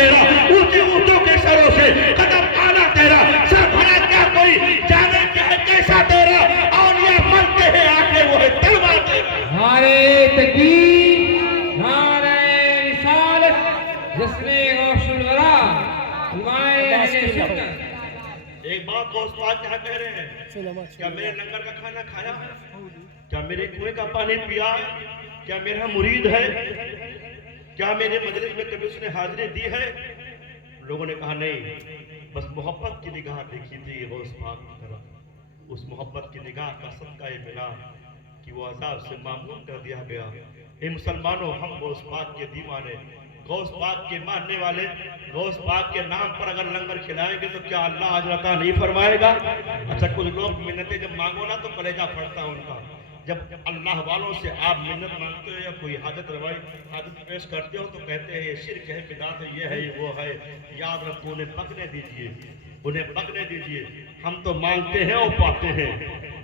تیرا، اونچی اونچوں کے سروں سے قدم آنا تیرا، سر بھلا کیا کوئی جانے کیا ہے کیسا تیرا، اولیاء مانتے ہیں آگے وہ ہے تلوار تیرا۔ نعرہ تکبیر، نعرہ رسالت، جشن غوث الورا، علمائے اہل سنت۔ ایک بات غوث پاک کیا کہہ رہے ہیں، کیا میرے لنگر کا کھانا کھایا ہے، کیا میرے کنویں کا پانی پیا ہے، کیا میرا مرید ہے، کیا میرے مجلس میں کبھی اس نے حاضری دی ہے؟ لوگوں نے کہا نہیں، بس محبت کی نگاہ دیکھی تھی غوث پاک کی طرف، اس محبت کی نگاہ کا صدقہ ملا کہ وہ عذاب سے معمون کر دیا گیا۔ اے مسلمانوں، ہم غوث پاک کے دیوانے، غوث پاک کے ماننے والے، غوث پاک کے نام پر اگر لنگر کھلائیں گے تو کیا اللہ آج عطا نہیں فرمائے گا؟ اچھا کچھ لوگ منتیں جب مانگو نا تو کلیجہ پھٹتا ان کا، جب اللہ والوں سے آپ منت مانگتے ہو یا کوئی حاجت روائی حاجت پیش کرتے ہو تو کہتے ہیں یہ شرک ہے، بدعت ہے، یہ ہے یہ وہ ہے، یاد رکھو انہیں پکنے دیجئے، انہیں پکنے دیجئے۔ ہم تو مانگتے ہیں اور پاتے ہیں،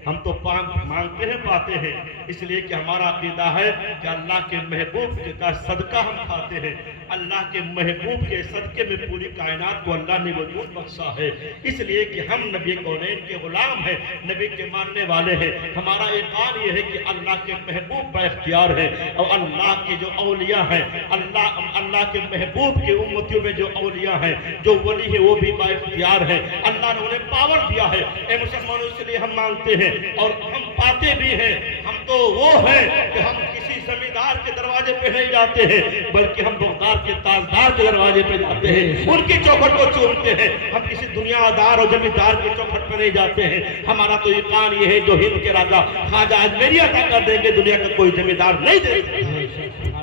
ہم تو مانگتے ہیں پاتے ہیں، اس لیے کہ ہمارا عقیدہ ہے کہ اللہ کے محبوب کا صدقہ ہم کھاتے ہیں، اللہ کے محبوب کے صدقے میں پوری کائنات کو اللہ نے وجود بخشا ہے، اس لیے کہ ہم نبی کونین کے غلام ہیں، نبی کے ماننے والے ہیں۔ ہمارا ایمان یہ ہے کہ اللہ کے محبوب با اختیار ہے، اور اللہ کے جو اولیاء ہیں، اللہ کے محبوب کے امتیوں میں جو اولیاء ہیں، جو ولی ہیں وہ بھی با اختیار ہیں، اللہ نے انہیں پاور دیا ہے۔ اے مسلمانوں، اس لیے ہم مانگتے ہیں اور ہم پاتے بھی ہیں۔ ہم تو وہ ہیں کہ ہم کسی زمیندار کے دروازے پہ نہیں جاتے ہیں، بلکہ ہم بغداد کے تاجدار کے دروازے پہ جاتے ہیں، ان کی چوکھٹ کو چومتے ہیں۔ ہم کسی دنیا دار اور زمیندار کی چوکھٹ پہ نہیں جاتے ہیں۔ ہمارا تو ایمان یہ ہے جو ہند کے راجا خواجہ اجمیری عطا کر دیں گے، دنیا کا کوئی زمیندار نہیں دے سکتا۔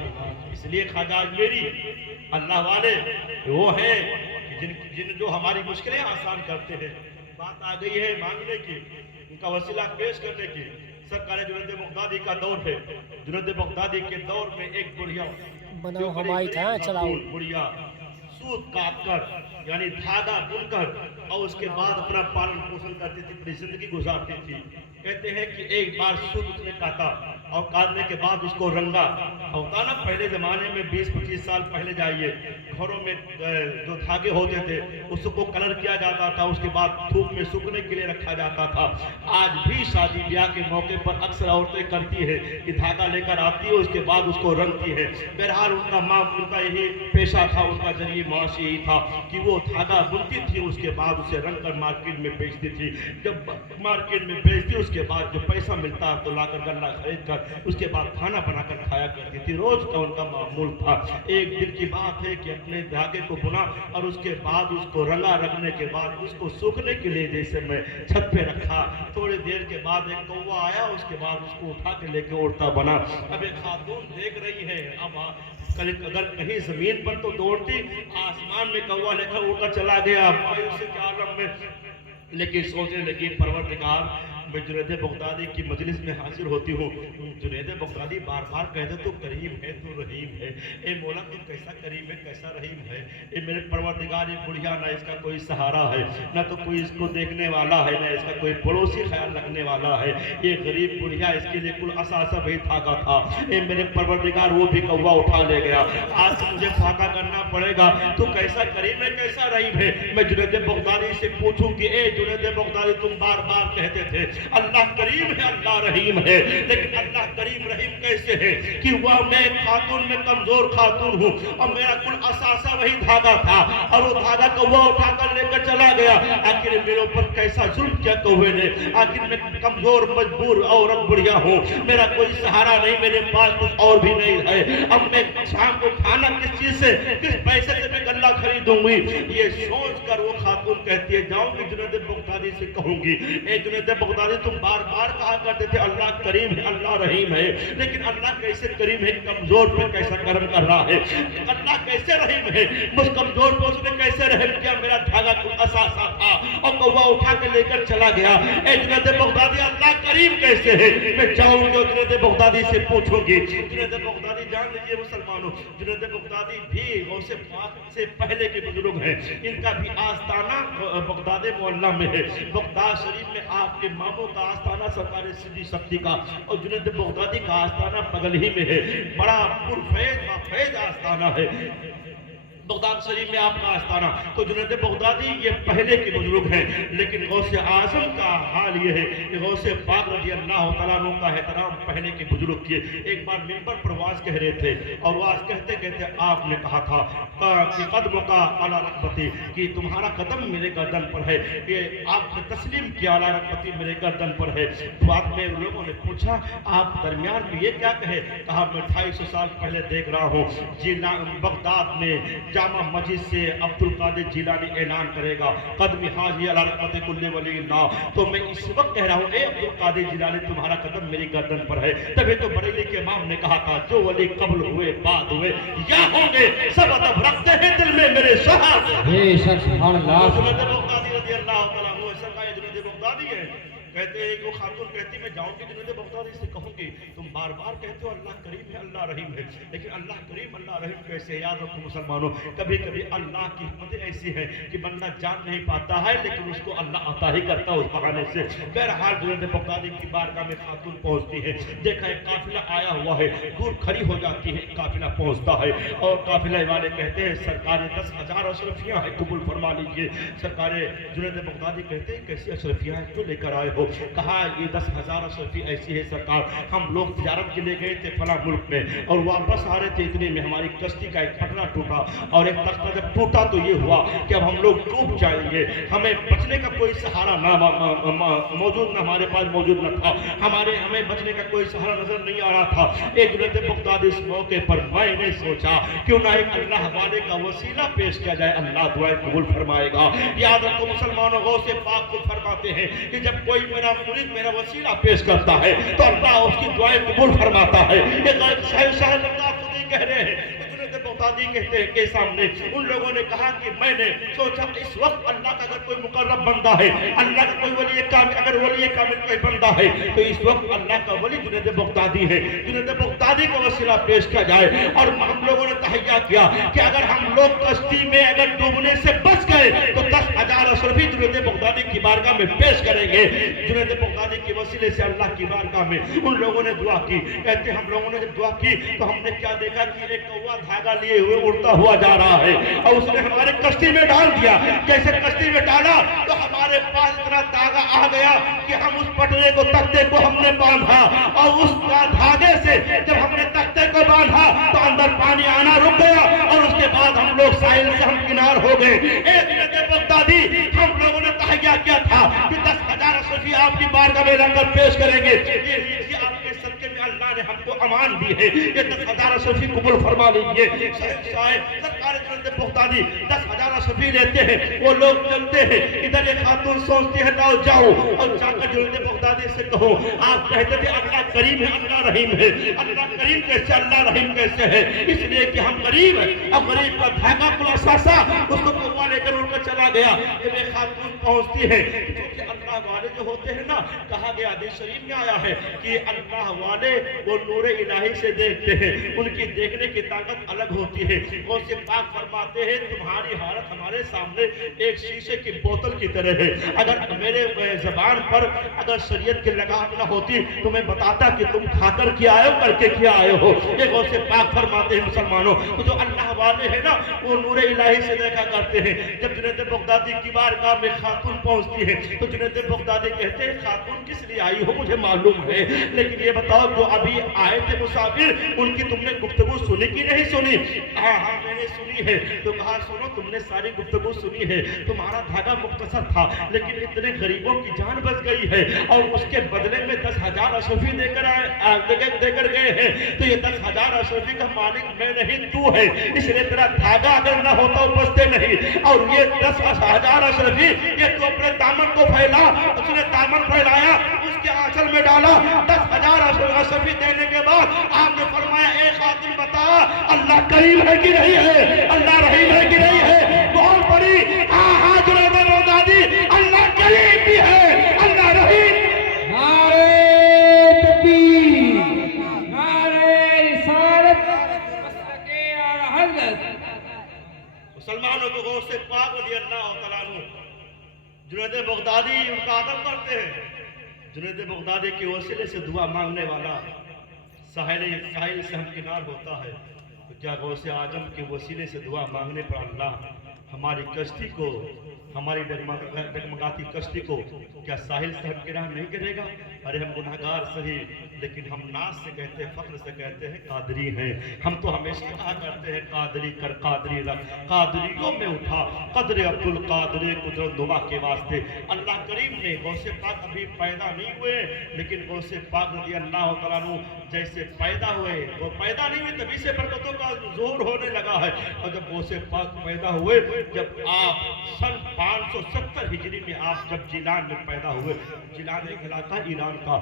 اس لیے خواجہ اجمیری اللہ والے وہ ہیں جن جو ہماری مشکلیں آسان کرتے ہیں۔ بات آ گئی ہے مانگنے کی، ان کا وسیلہ پیش کرنے کی۔ سرکار جنید بغدادی کا دور ہے، جنید بغدادی کے دور میں ایک بڑھیا بناؤ ہماری تھا چلاؤ بڑھیا سوت کاٹ کر یعنی دھاگا بن کر اور اس کے بعد اپنا پالن پوشن کرتی تھی، اپنی زندگی گزارتی تھی۔ کہتے ہیں کہ ایک بار سوت اس نے کاٹا اور کاٹنے کے بعد اس کو رنگا۔ ہوتا نا پہلے زمانے میں 20-25 سال پہلے جائیے، گھروں میں جو دھاگے ہوتے تھے اس کو کلر کیا جاتا تھا، اس کے بعد دھوپ میں سوکھنے کے لیے رکھا جاتا تھا۔ آج بھی شادی بیاہ کے موقع پر اکثر عورتیں کرتی ہیں کہ دھاگا لے کر آتی ہے، اس کے بعد اس کو رنگتی ہے۔ بہرحال ان کا یہی پیشہ تھا، ان کا ذریعہ معاشی یہی تھا کہ وہ دھاگا بنتی تھی، اس کے بعد اسے رنگ کر مارکیٹ میں بیچتی تھی۔ جب مارکیٹ میں بیچتی اس کے بعد جو پیسہ ملتا تو لا کر غلہ خرید کر اس کے بعد کھانا بنا کر کھایا کرتی تھی۔ روز کا ان کا معمول تھا۔ ایک دن کی بات ہے کہ اپنے دھاگے کو بنا اور اس کے بعد اس کو رنگا، رکھنے کے بعد اس کو سوکھنے کے لیے جیسے میں چھت پہ رکھا، تھوڑی دیر کے بعد ایک کوا آیا، اس کے بعد اس کو اٹھا کے لے کے اڑتا بنا۔ اب ایک خاتون دیکھ رہی ہے، اب اگر کہیں زمین پر تو دوڑتی، آسمان میں کوا لے کر اڑ کر چلا گیا مایوسی کے عالم میں، لیکن سوچنے لگی پروردگار میں جنید بغدادی کی مجلس میں حاضر ہوتی ہوں، جنید بغدادی بار بار کہتے تو کریم ہے تو رحیم ہے، اے مولا تو کیسا کریم ہے کیسا رحیم ہے، اے میرے پروردگار یہ بڑھیا نہ اس کا کوئی سہارا ہے، نہ تو کوئی اس کو دیکھنے والا ہے، نہ اس کا کوئی پڑوسی خیال رکھنے والا ہے، یہ غریب بڑھیا اس کے لیے کل اثاثہ بھی تھاکا تھا، اے میرے پروردگار وہ بھی کوا اٹھا لے گیا، آج مجھے فاقہ کرنا پڑے گا، تو کیسا کریم ہے کیسا رحیم ہے۔ میں جنید بغدادی سے پوچھوں کہ اے جنید بغدادی تم بار بار کہتے تھے اللہ کریم ہے اللہ رحیم ہے، لیکن اللہ کریم رحیم کیسے ہے کہ وہ میں خاتون میں کمزور خاتون ہوں اور میرا کل اثاثہ وہی دھاگا تھا اور وہ دھاگا کوا اٹھا کر لے کر چلا گیا، آخر میرے اوپر کیسا ظلم کیا کوے نے، آخر میں کمزور مجبور عورت بڑھیا ہوں، میرا کوئی سہارا نہیں، میرے پاس کچھ اور بھی نہیں ہے، اب میں شام کو کھانا کس چیز سے کس پیسے سے میں غلہ خریدوں گی، یہ سوچ کر وہ خاتون کہتی ہے جاؤں گی جنید بغدادی سے کہوں گی اے جنید بغدادی تم بار بار کہا کرتے تھے اللہ کریم ہے اللہ رحیم ہے، لیکن اللہ کیسے کریم ہے کمزور پہ کیسا کرم کر رہا ہے، اللہ کیسے رحیم ہے مجھ کمزور پہ اس نے کیسے رحم کیا، میرا دھاگا کوئی اثاثہ تھا اور کوا اٹھا کے لے کر چلا گیا، اے جنید بغدادی اللہ کریم کیسے ہے، میں چاہوں گا جنید بغدادی سے پوچھوں گی۔ جنید بغدادی جان لیجئے مسلمانوں، جنید بغدادی بھی غوث پاک سے پہلے کے بزرگ ہیں، ان کا بھی آستانہ بغداد معلیٰ میں ہے، بغداد شریف میں آپ کے ماموں کا آستانہ سرکار سیدھی سختی کا اور جنید بغدادی کا آستانہ بغل ہی میں ہے، بڑا پرفیض آستانہ ہے۔ बगदाद शरीफ में आपका आस्थाना। तो जुनैद बगदादी ये पहले के बुजुर्ग हैं, लेकिन गौसे आजम का हाल ये है कि गौसे पाक रज़ी अल्लाह तआला अन्हु का एहतराम पहले के बुजुर्ग किए। एक बार मिंबर पर वाज कह रहे थे और वाज कहते कहते आपने कहा था कि कदम का अला रकबती, कि तुम्हारा कदम मेरे गर्दन पर है। ये आपने तस्लीम किया अला रकबती, मेरे गर्दन पर है। बाद में लोगों ने पूछा आप दरमियान में ये क्या कहे? कहा मैं 250 साल पहले देख रहा हूँ जिला बगदाद में जामा मस्जिद से अब्दुल कादिर जिलानी ऐलान करेगा कदमी हाजी अला रकबती कुल्ले वली ना। तो मैं इस वक्त कह रहा हूँ ए अब्दुल कादिर जिलानी, तुम्हारा कदम मेरी गर्दन पर है। तभी तो बरेली के इमाम ने कहा था जो वली कब्ल हुए बाद हुए या होंगे सब अदब रखते हैं दिल में मेरे साहब। बेशक सुभान अल्लाह। जुनैद बगदादी रज़ी अल्लाह तआला अन्हु ऐसा का जुनैद बगदादी है। कहते हैं वो खातून कहती मैं जाऊंगी जुनैद बगदादी से कहूंगी तुम बार बार कहते हो अल्लाह करीम है अल्लाह रहीम है, लेकिन अल्लाह करीम अल्लाह रहीम कैसे? याद रखो मुसलमानों, कभी कभी अल्लाह की हिम्मतें ऐसी है कि बंदा जान नहीं पाता है लेकिन उसको अल्लाह अता ही करता है उस बहाने से। बहरहाल जुनैद बगदादी की बारगाह में खातून पहुंचती है, देखा है काफिला आया हुआ है, दूर खड़ी हो जाती है, काफिला पहुंचता है और काफिले वाले कहते हैं सरकार 10,000 अशरफियां है कबूल फरमा लीजिए। सरकार जुनैद बगदादी कहते हैं कैसी अशरफियां हैं जो लेकर आए हो? कहा ये 10,000 अशरफी ऐसी है सरकार, हम लोग तिजारत के लिए गए थे फला मुल्क में और वापस आ रहे थे, इतने में हमारी कश्ती का एक पटना टूटा और एक तख्ता जब टूटा तो ये हुआ कि अब हम लोग डूब जाएंगे, हमें बचने का कोई सहारा ना मौजूद, ना हमारे पास मौजूद न था, हमें बचने का कोई सहारा नजर नहीं आ रहा था। एक जुनैद बगदादी इस मौके पर मैंने सोचा क्यों ना एक अल्लाह वाले का वसीला पेश किया जाए, अल्लाह दुआएं कबूल फरमाएगा। याद रखो मुसलमानों, गौसे पाक खुद फरमाते हैं कि जब कोई मेरा मुरीद मेरा वसीला पेश करता है तो अल्लाह उसकी दुआएं कबूल फरमाता है। ये शायद अल्लाह खुद ही कह रहे हैं। बगदादी कहते हैं के सामने उन लोगों ने कहा कि मैंने सोचा इस वक्त अल्लाह का अगर कोई मुकर्रब बंदा है, अल्लाह का कोई वली कामिल, अगर वली कामिल कोई बंदा है तो इस वक्त अल्लाह का वली जुनैद बगदादी है। जुनैद बगदादी का वसीला पेश किया जाए और हम लोगों ने तहैया किया कि अगर हम लोग कश्ती में अगर डूबने से बच गए तो 10,000 अशरफी जुनैद बगदादी की बारगाह में पेश करेंगे। जुनैद बगदादी के वसीले से अल्लाह की बारगाह में उन लोगों ने दुआ की। कहते हम लोगों ने जब दुआ की तो हमने क्या देखा कि एक कौवा धागा लिए हुए उड़ता हुआ जा रहा है और उसने हमारे कश्ती में डाल दिया। जैसे कश्ती में डाला तो हमारे पास इतना धागा आ गया कि हम उस पटरे को तख्ते को हमने बांधा और उस धागे से जब हमने तख्ते को बांधा तो अंदर पानी आना रुक गया और उसके बाद हम लोग साहिल से हम किनार हो गए। एक जुनैद बगदादी हम लोगों ने तहैया किया था कि 10,000 अशरफी आपकी बारगाह में रखकर पेश करेंगे। ये लीजिए आपके सदके में अल्लाह ने हमको अमान दी है, ये 10,000 अशरफी कबूल फरमा लीजिए। सरकार जुनैद बगदादी 10,000 अशरफी लेते हैं, वो लोग चलते हैं, इधर एक खातून सोचती है लाओ जाओ और जाकर जुनैद बगदादी से कहो आप कहते थे अल्लाह करीम है अल्लाह रहीम है, अल्लाह करीम कैसे अल्लाह रहीम कैसे है? इसलिए कि हम गरीब है। अब गरीब का धागा खुला सासा उसको कौवा लेकर उड़कर चला गया। जब एक खातून पहुंचती है क्योंकि अल्लाह वाले जो होते हैं ना, कहा गया हदीस शरीफ में आया है कि अल्लाह वाले वो नूर इलाही से देखते हैं, उनकी देखने की ताकत अलग होती है। गौसे पाक फरमाते हैं तुम्हारी हालत हमारे सामने एक शीशे की बोतल की तरह है, अगर मेरे जबान पर अगर शरीयत की लगाम न होती तो मैं बताता कि तुम खाकर क्या आए हो करके क्या आए हो। ये गौसे पाक फरमाते हैं मुसलमानों, तो जो अल्लाह वाले हैं ना वो नूर इलाही से देखा करते हैं। जब जुनैद बगदादी की बारगाह में खातून पहुंचती है तो जुनैद बगदादी कहते हैं खातून किस लिए आई हो मुझे मालूम है, लेकिन ये बताओ जो अभी आए थे मुसाफिर उनकी तुमने गुफ्तगू सुनी कि नहीं सुनी? हाँ हाँ मैंने सुनी है। तो कहा सुनो तुमने सारी गुफ्तगू सुनी है, तुम्हारा धागा मुख्तसर था लेकिन इतने गरीबों की जान बच गई है और उसके बदले में 10,000 अशरफी देकर गए हैं। तो ये 10,000 अशरफी का मालिक मैं नहीं तू है, इसलिए तेरा धागा अगर न होता बचते नहीं। और ये 10,000 अशरफी ये तो अपने दामन को फैला, उसने दामन फैलाया उसके आंचल में डाला। 10,000 अशरफी देने के बाद आपने फरमाया एक खातून बता अल्लाह करीम है कि नहीं है, अल्लाह रहीम है कि नहीं है? बहुत बड़ी जुनैद बगदादी अल्लाह करीम भी है अल्लाह रहीम। नारे तकबीर, नारे रिसालत, मसलके आला हज़रत। मुसलमानों को गौसे पाक रज़ी अल्लाह तआला अन्हु जुनैद बगदादी उनका अदब करते हैं। जुनैद बगदादी के वसीले से दुआ मांगने वाला साहिल से हम किनार होता है। तो क्या गौसे आजम के वसीले से दुआ मांगने पर अल्लाह हमारी कश्ती को, हमारी डगमगाती कश्ती को क्या साहिल से हटके राह नहीं करेगा? अरे हम गुनहगार सही, लेकिन हम नाज से कहते हैं, फख्र से कहते हैं कादरी हैं। हम तो हमेशा कहा करते हैं कादरी कर कादरी रख, कादरियों में उठा कदर अब्दुल कादर कुदरत दुआ के वास्ते। अल्लाह करीम ने गौसे पाक अभी पैदा नहीं हुए, लेकिन गौसे पाक रज़ी अल्लाह तआला अन्हु जैसे पैदा हुए, वो पैदा नहीं हुए तभी से बरकतों का जोर होने लगा है। और जब गौसे पाक पैदा हुए, जब आप सन 570 हिजरी में आप जब जिलान में पैदा हुए, जिलान एक इलाका ईरान का,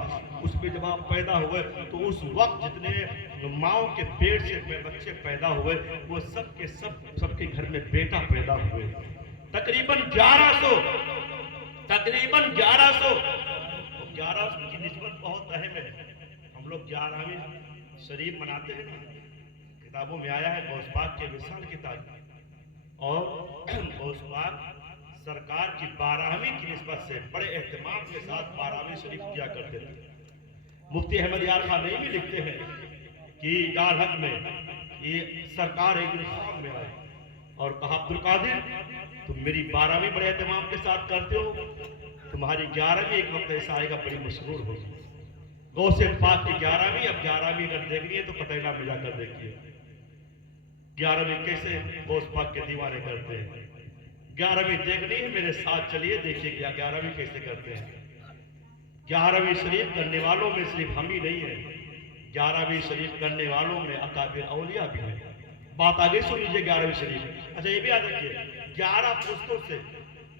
उसमें जब आप पैदा हुए तो उस वक्त जितने माओ के पेट से बच्चे पैदा हुए वो सब के सब सबके घर में बेटा पैदा हुए। तकरीबन 1100 की निस्बत बहुत अहम है। हम लोग 11वीं शरीफ मनाते हैं ना, किताबों में आया है गौस पाक के विशाल की तारीख, और गौस पाक सरकार की 12वीं की निस्बत से बड़े एहतमाम के साथ 12वीं शरीफ किया करते थे। मुफ्ती अहमद यार खान नहीं भी लिखते हैं कि यार हक में ये सरकार एक निशान में आए और कहा अब्दुल कादिर तुम मेरी 12वीं बड़े एहतमाम के साथ करते हो, तुम्हारी 11वीं एक वक्त ऐसा आएगा बड़ी मशहूर होगी। गौसे पाक की 11वीं, अब 11वीं अगर देखनी है तो पटेला में जाकर देखिए 11वीं कैसे गौस पाक के दीवाने करते हैं। 11वीं देखनी है, मेरे साथ चलिए देखिए 11वीं कैसे करते हैं। 11वीं शरीफ करने वालों में सिर्फ हम ही नहीं है, 11वीं शरीफ करने वालों में अकाबिर औलिया भी है। बात आगे सुन लीजिए 11वीं शरीफ। अच्छा ये भी याद रखिए 11 पुश्तों से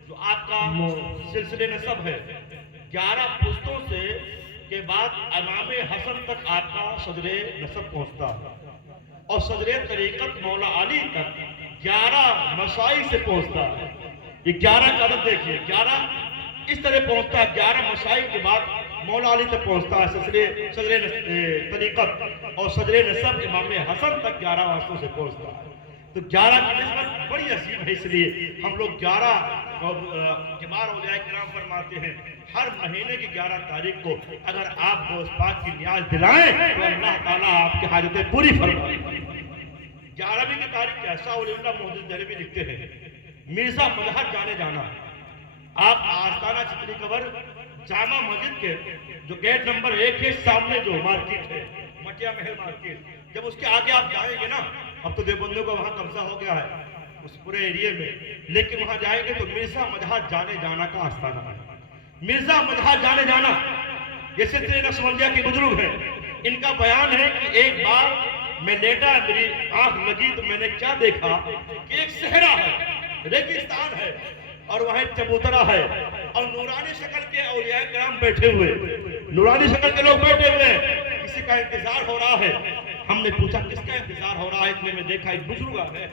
जो आपका सिलसिले नसब है, 11 पुश्तों से के बाद इमाम हसन तक आपका सदरे नसब पहुंचता है और सदरे तरीकत मौला अली तक 11 मसाई से पहुंचता है। ये 11 का अदद देखिए, 11 इस तरह पहुंचता है, 11 मसाई के बाद मौला अली तक पहुंचता है सदरे तरीकत और सदरे नसब इमाम हसन तक 11 वास्तों से पहुंचता है। तो 11 की निस्बत बड़ी अजीब है, इसलिए हम लोग 11 किबार औलिया किराम फरमाते हैं हर महीने की 11 तारीख को अगर आप गौस पाक की नियाज दिलाएं तो अल्लाह ताला आपकी हाजतें पूरी फरमाएगा। 11वीं की तारीख ऐसा उलिल्लाह मोहद्दिस देहलवी लिखते हैं मिर्जा मजहर जाने जाना। आप आस्ताना चितली कबर जामा मस्जिद के जो गेट नंबर 1 है सामने जो मार्केट है मटिया महल मार्केट, जब उसके आगे आप जाएंगे ना, अब तो देवबंदियों का वहां कब्जा हो गया है उस पूरे एरिया में, लेकिन वहां जाएंगे तो मिर्जा मजहर जाने जाना का आस्ताना है। मिर्जा मजहर जाने जाना ये सिलसिले नक्शबंदिया के बुजुर्ग हैं, इनका बयान है कि एक बार मैं लेटा, मेरी आंख लगी तो मैंने क्या देखा कि एक सहरा है, रेगिस्तान है और वहां एक चबूतरा है और नूरानी शक्ल के औलिया किराम बैठे हुए, नूरानी शक्ल के लोग बैठे हुए हैं, किसी का इंतजार हो रहा है। हमने पूछा किसका इंतजार हो रहा है, इतने में देखा एक बुजुर्ग है,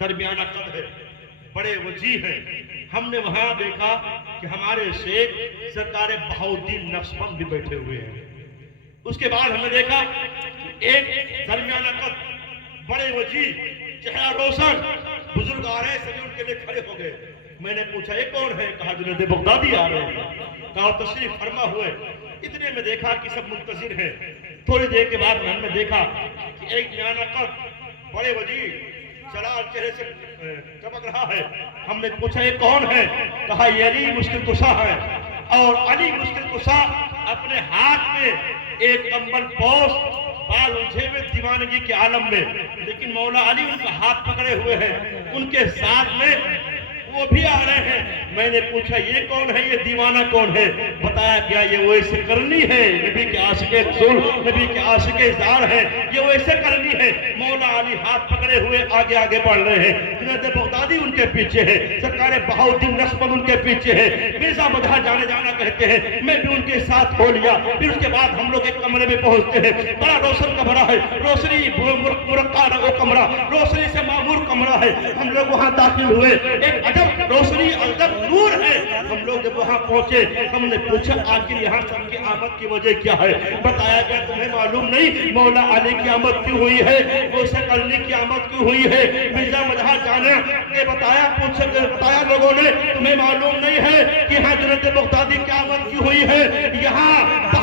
दरमियाना कद है, बड़े वजीह है। हमने वहां देखा कि हमारे शेख सरकार बहाउद्दीन नक्शबंद भी बैठे हुए हैं। उसके बाद हमने देखा एक दरमियाना कद बड़े वजीह चेहरा रोशन बुजुर्ग आ रहे हैं, सभी उनके लिए खड़े हो गए। मैंने पूछा ये कौन है, कहा जुनैद बगदादी आ रहे हैं, कहा तशरीफ फरमा हुए। इतने में देखा कि सब मुंतजिर हैं। थोड़ी देर के बाद हमने देखा कि एक म्याना कद बड़े वजीह चलाल चेहरे से चमक रहा है। हमने पूछा ये कौन है, कहा ये अली मुश्किल कुशा है। और अली मुश्किल कुशा अपने हाथ में एक कंबल पोस, बाल उलझे हुए दीवानगी के आलम में, लेकिन मौला अली उनका हाथ पकड़े हुए हैं, उनके साथ में वो भी आ रहे हैं। मैंने पूछा ये कौन है, ये दीवाना कौन है, बताया गया ये वैसे करनी है, नबी के आशिक़े रसूल, नबी के आशिक़े ज़ार है, ये वैसे करनी है। मौला अली हाथ पकड़े हुए आगे आगे बढ़ रहे हैं, जुनैद बगदादी उनके पीछे है, सरकार बहाउद्दीन नक्शबंद उनके पीछे है, मिर्जा मजहर जाने जाना कहते हैं, मैं भी उनके साथ हो लिया। फिर उसके बाद हम लोग एक कमरे में पहुंचते हैं, बड़ा रोशन कमरा है, रोशनी मुरक्का वो कमरा, रोशनी से मामूर कमरा है। हम लोग वहां दाखिल हुए, एक अजब रोशनी अजब नूर है। हम लोग जब वहां पहुंचे हमने पूछा आखिर यहाँ सबकी आमद की वजह क्या है, बताया गया तुम्हें मालूम नहीं मौला अली की आमद क्यों हुई है, गौसे अली की आमद क्यों हुई है, मिर्जा मजहर जाना ये बताया लोगों ने, तुम्हें मालूम नहीं है कि यहाँ जुनैद बगदादी की आमद क्यों हुई है, यहाँ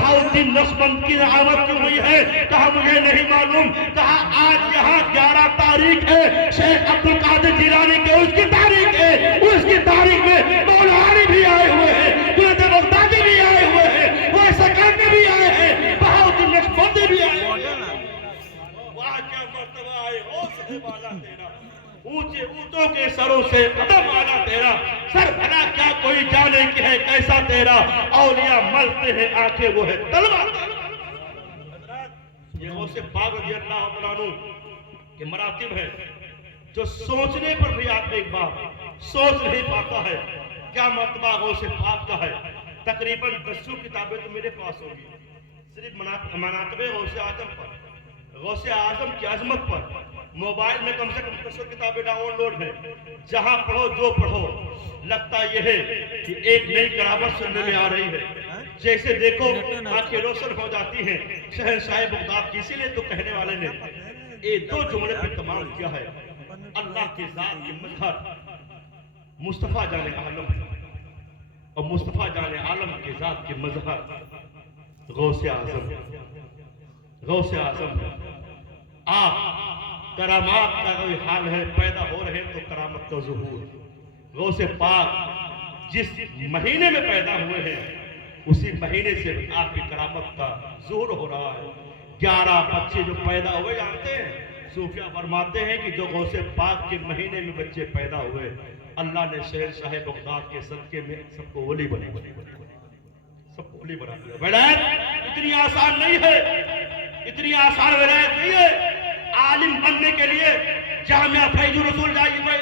बहाउद्दीन नक्शबंद की आमद क्यों हुई है? कहा मुझे नहीं मालूम। कहा आज यहाँ 11 तारीख है, शेख अब्दुल कादिर जिलानी के उसकी तारीख है, उसकी तारीख में मौलाना भी आए हुए हैं, जुनैद बगदादी भी आए हुए हैं, वो सकंदरी भी आए हैं, बहाउद्दीन नक्शबंदी भी आए हैं। वाह क्या मर्तबा है ओ साहिबाला तेरा, ऊंचे ऊंचों के सरों से कदम आना तेरा, सर भला क्या कोई जाने कि है कैसा तेरा, औलिया मलते हैं आंखें वो है तलवार। ये गौसे पाक रज़ी अल्लाह तआला अन्हु के मरातिब है, जो सोचने पर भी आदमी एक बार सोच नहीं पाता है क्या मर्तबा गौसे पाक का है। तकरीबन 10 किताबें तो मेरे पास होगी सिर्फ मनाक़िब गौसे आजम पर, गौसे आजम की अजमत पर। मोबाइल में कम से कम 10 किताबें डाउनलोड है, जहां पढ़ो जो पढ़ो लगता यह है कि एक नई करामत सुनने में आ रही है। जैसे देखो आंखें रोशन हो जाती हैं शहंशाह बगदाद की। इसीलिए तो कहने वाले ने ये 2 जुमले पर कमाल किया है, अल्लाह के ज़ात की मज़हर मुस्तफ़ा जाने आलम और मुस्तफ़ा जाने आलम के ज़ात की मज़हर गौसे आज़म, गौसे आज़म। आप करामात का कोई हाल है, पैदा हो रहे तो करामत का ज़ुहूर। गौसे पाक जिस महीने में पैदा हुए हैं उसी महीने से आपकी करामत का ज़ुहूर हो रहा है। 11 बच्चे जो पैदा हुए, जानते हैं सूफिया फरमाते हैं कि जो गौसे पाक के महीने में बच्चे पैदा हुए, अल्लाह ने शहंशाह बगदाद के सदके में सबको वली बना दिया। विलायत इतनी आसान नहीं है, इतनी आसान विलायत नहीं है। आलिम बनने के लिए जामिया फैजुर रसूल जाइए,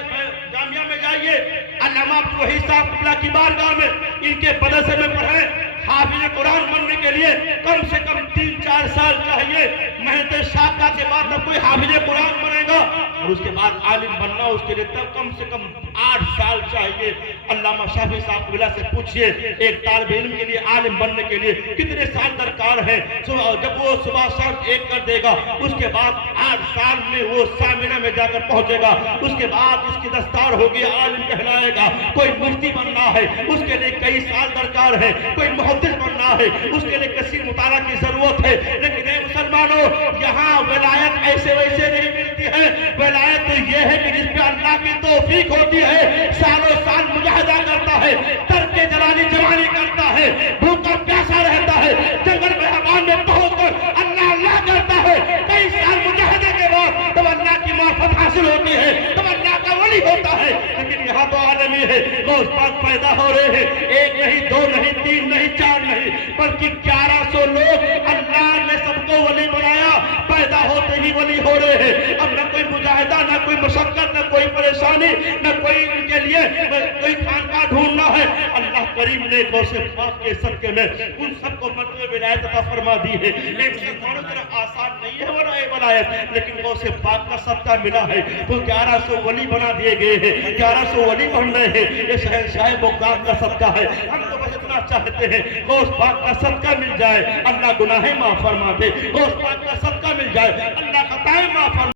जामिया में जाइए, अल्लामा अब्दुल वहीद साहब क़िबला की बारगाह में इनके मदरसे में पढ़ें। हाफिज कुरान बनने के लिए कम से कम 3-4 साल चाहिए। मेहनत शाखा के बाद तब कोई हाफिज कुरान बनेगा, और उसके बाद आलिम बनना उसके लिए तब कम से कम 8 साल चाहिए। अल्लामा शाफी साहब क़िबला से पूछिए एक तालिब इल्म के लिए, आलिम बनने के लिए कितने साल दरकार है। जब वो सुबह शाम एक कर देगा, उसके बाद 8 साल में वो सामिना में जाकर पहुंचेगा। उसके बाद उसकी दस्तार होगी, आलिम कहलाएगा। कोई मुफ्ती बनना है उसके लिए कई साल दरकार है, कोई मुहद्दिस बनना है उसके लिए कसीर मुताला की जरूरत है। लेकिन ए मुसलमानों, यहाँ विलायत ऐसे वैसे नहीं मिलती है। विलायत तो ये है कि जिसपे अल्लाह की तौफीक होती है, सालों साल मुजाहिदा करता है, तरके जलाली जवानी करता है, भूखा प्यासा रहता है, जंगल में हवान में पहुंचकर अल्लाह अल्लाह करता है। कई साल मुजाहिदे के बाद तब अल्लाह की मार्फत हासिल होती है, तब अल्लाह का वली होता है। लेकिन यहाँ तो आदमी है, गौस पाक पैदा हो रहे हैं, 1 नहीं 2 नहीं 3 नहीं 4 नहीं, बल्कि 1100 लोग अल्लाह ने सबको वली बनाया। पैदा होते ही वली हो रहे हैं। अब न कोई मुजाहिदा, न कोई मशक्कत, न कोई परेशानी, न कोई इनके लिए कोई खानका ढूंढना है। अल्लाह करीम ने गौसे पाक के सदके में उन सबको मर्तबे विलायत अता फरमा दी है। मुसलमानों की तरफ आसान नहीं है वलायत, लेकिन गौसे पाक का सदका मिला है तो 1100 वली बना दिए गए हैं, 1100 वली बन रहे हैं। ये शहंशाह बगदाद का सदका है। हम तो बस इतना चाहते हैं गौस पाक का सदका मिल जाए, अल्लाह गुनाहें माफ फरमा दे। गौस पाक का सदका मिल जाए, अल्लाह खताएं माफ फरमा